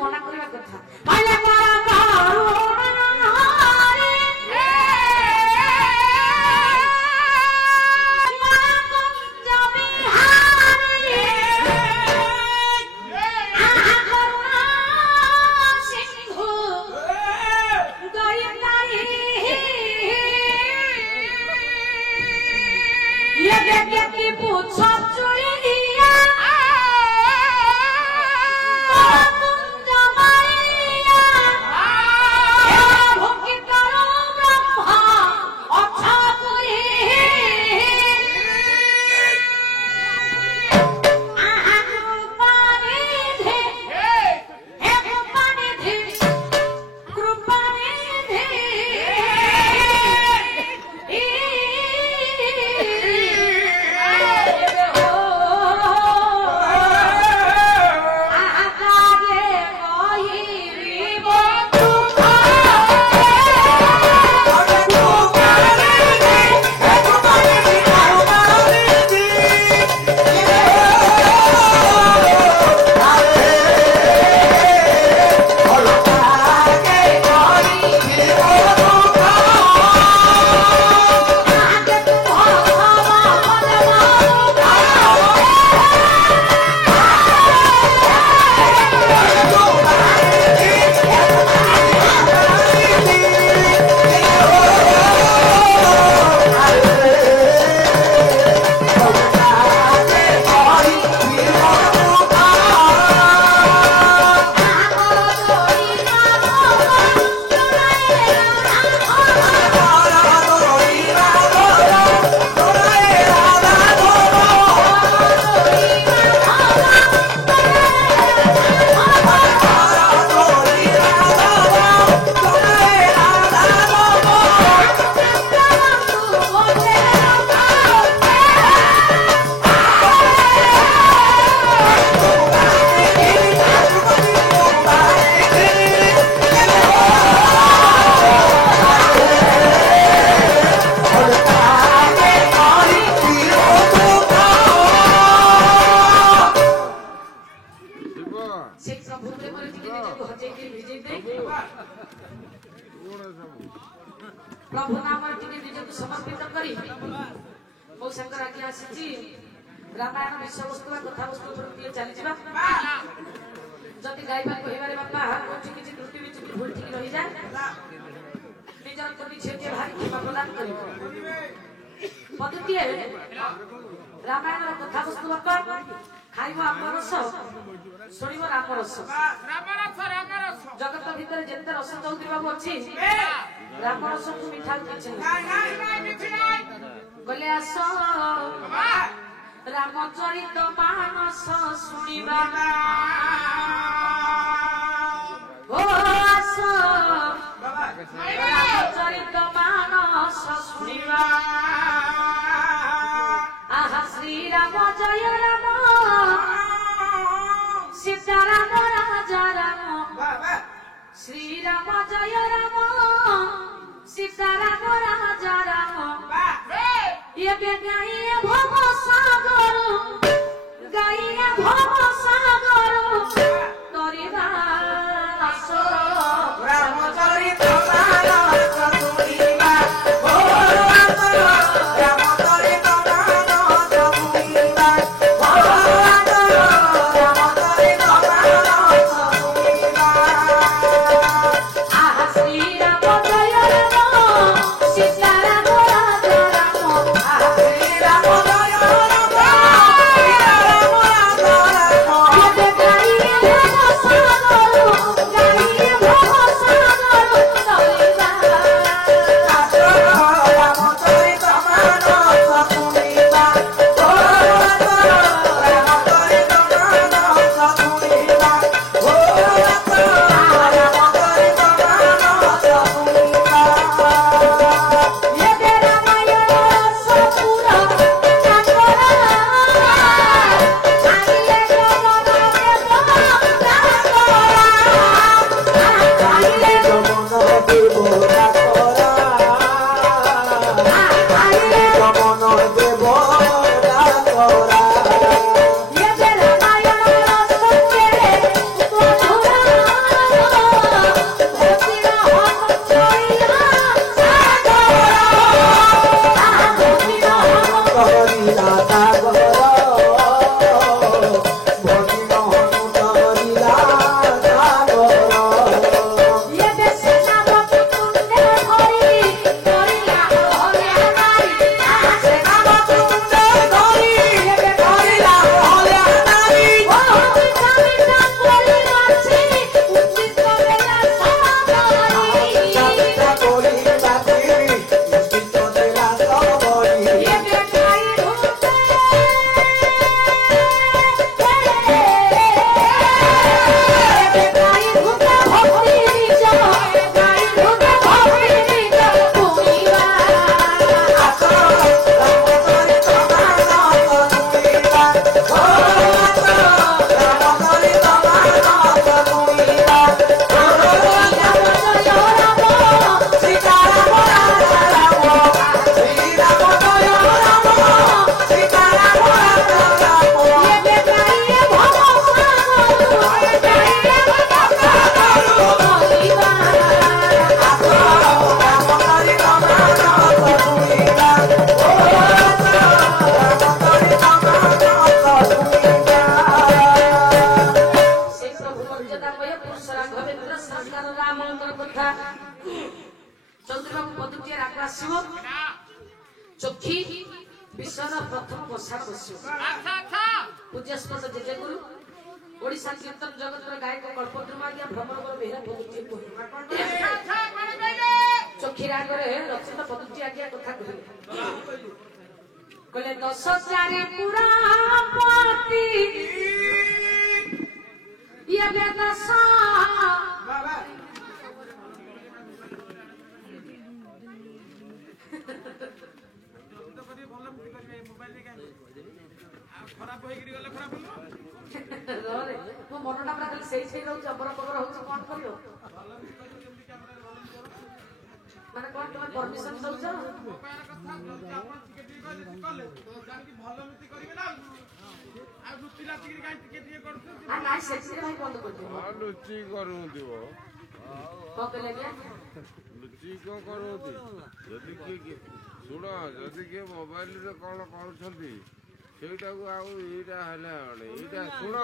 ମନା କରିବା କଥା କହିଲେ प्रभु नाम निजक समर्पित करी मो शंकर आज्ञा आसी रामायण विषय वस्तु कथा वस्तु पर चली जदि गायबा कहबारे बापा कोठी किछि त्रुटि बिचुकी भूल ठीक रही जाए निजर कोठी छेके भारी क्षमा प्रदान करी पद्धति रामायण कथा वस्तु बापा खाइबो आम रस सुनिबो राम रस जगत भीतर जेते रस चौधरी बाबू अछि राम रस को मिठा किछि गले आसो रामचरित मानस सुनिबा ओ आसो रामचरित मानस सुनिबा आहा श्री राम जय राम सीताराम राजा राम श्री राम जय राम सीताराम राजा राम ये गाइया भव सागर गाइया भव सागर तोरिबा आसो रामचरित मानस सुनिबा ओ आसो रामचरित मानस सुनिबा ओ आसो रामचरित मानस सुनिबा आहा श्री राम जय राम सीताराम राजा राम आहा श्री राम जय राम सीताराम राजा राम ମର୍ଯ୍ୟାଦା କହେ ପୁରୁଷ ରାଘବେନ୍ଦ୍ର ସରକାର ରାମଙ୍କର କଥା ଚନ୍ଦ୍ରବାବୁ ପଦୁଟିଏ ରାଗ ଆସିବ ଚକ୍ଷି ବିଶ୍ୱର ପ୍ରଥମ ବର୍ଷା ବସିବ ପୂଜ୍ୟସ୍ପଦ ଜେଜେଗୁରୁ ଓଡ଼ିଶା କୀର୍ତ୍ତନ ଜଗତର ଗାୟକ କଳ୍ପଦ୍ରୁମାଜ୍ଞା ଭ୍ରମଣର ବେହେରା ପଦୁଟିଏ ଚକ୍ଷି ରାଗରେ ରଚିତ ପଦୁଟି ଆଜ୍ଞା କଥା କହିଲେ କହିଲେ 10 ଚାରି ପୁରାପତି ଏବେ 10 ଖରାପ ହେଇକିରି ଗଲେ ଖରାପ ହବ ମୋ ମନଟା ପୁରା ଖାଲି ସେଇ ସେଇ ରହୁଛି ଅବର ପବର ହଉଛି କଣ କରିବ ମାନେ କଣ ତମେ ପରମିଶନ ଦଉଛ ନାଇଁ ସେଥିରେ ଭାଇ ବନ୍ଦ କରିଦିଅ ଲୁଚି କରୁଥିବ କଣ କହିଲେ ଆଜ୍ଞା ଲୁଚି କଣ କରୁଛି ଯଦି କିଏ ଶୁଣ ଯଦି କିଏ ମୋବାଇଲରେ କଣ କରୁଛନ୍ତି ସେଇଟାକୁ ଆଉ ଏଇଟା ହେଲେ ଏଇଟା ଶୁଣ